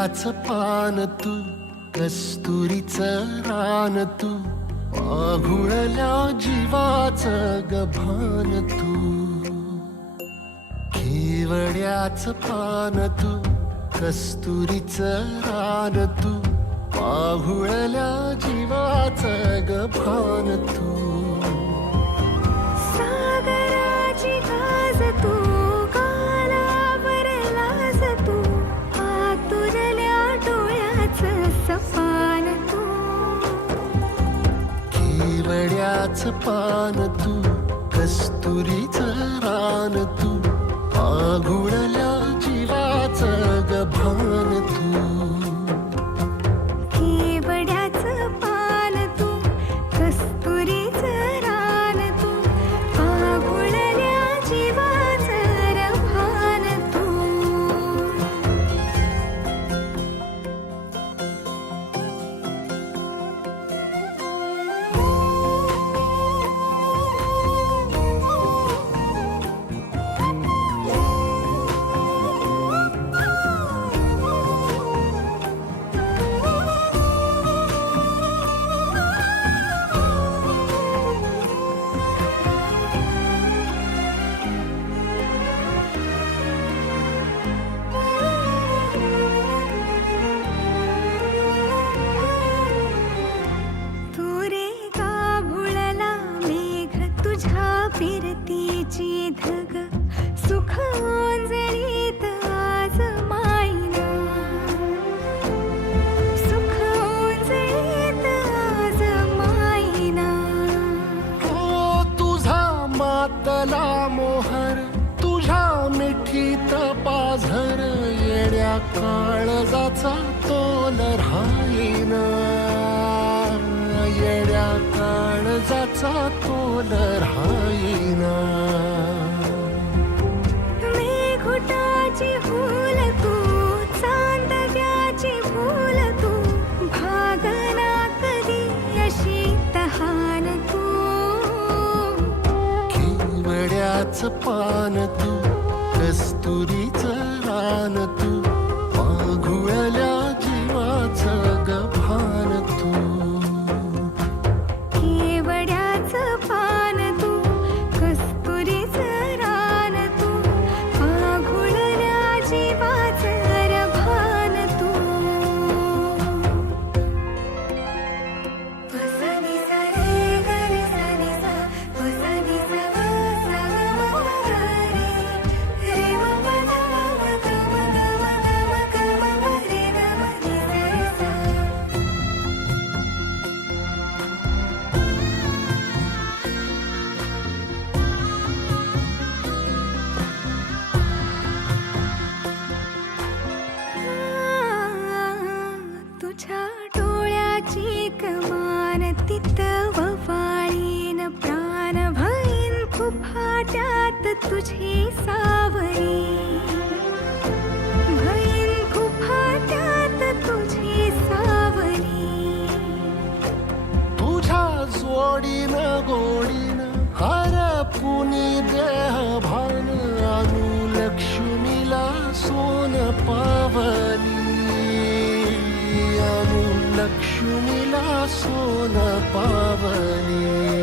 केवड्याच पान तू, कस्तुरीचं रान तू, आघुळल्या जीवाचं गभान तू. केवड्याच पान तू, कस्तुरीचं रान तू, आघुळल्या जीवाचं गभान तू. सागराची गाज तू, गालावर लाज तू, आतुरल्या डोळ्याचं सपान तू. केवड्याच पान तू, कस्तुरीचं रान तू, आघुळल्या जीवाचं गभान तू. केवड्याचं पान तू, कस्तुरीचं रान तू, आघुळल्या जीवाचं रभान तू. फिरतीची धग सुख ओंजळीत आज मायना, सुख ओंजळीत आज मायना. ओ तुझा मातला मोहर, तुझ्या मिठीत पाझर, येड्या काळजाचा तोल राहीना, येड्या काळजाचा तोल राहीना. मेघुटाची फूल तू, चांदव्याची फूल तू, भागना कधी अशी तहान तू. केवड्याच पान तू, कस्तुरीचं रान तू, आघुळल्या जीवाचं गभान तू. केवड्याचं पान तू, कस्तुरीचं रान तू, आघुळल्या जीवाचं रभान तू. सा नि सा रे ग रे सा नि सा, सा नि सा ग सा ग म ग रे, रे म प ध म ग म ग म ग म ग म रे ग म नि सा रे सा. तुझ्या डोळ्याची कमान तिथं ववाळीन, प्राण भईन फुफाट्यात तुझी सावरी, भईन फुफाट्यात तुझी सावरी. तुझ्या जोडीनं गोडीनं हरपुनी देह भान, आणू लक्ष्मीला सोन पावली, आणू लक्ष्मीला सोन पावली.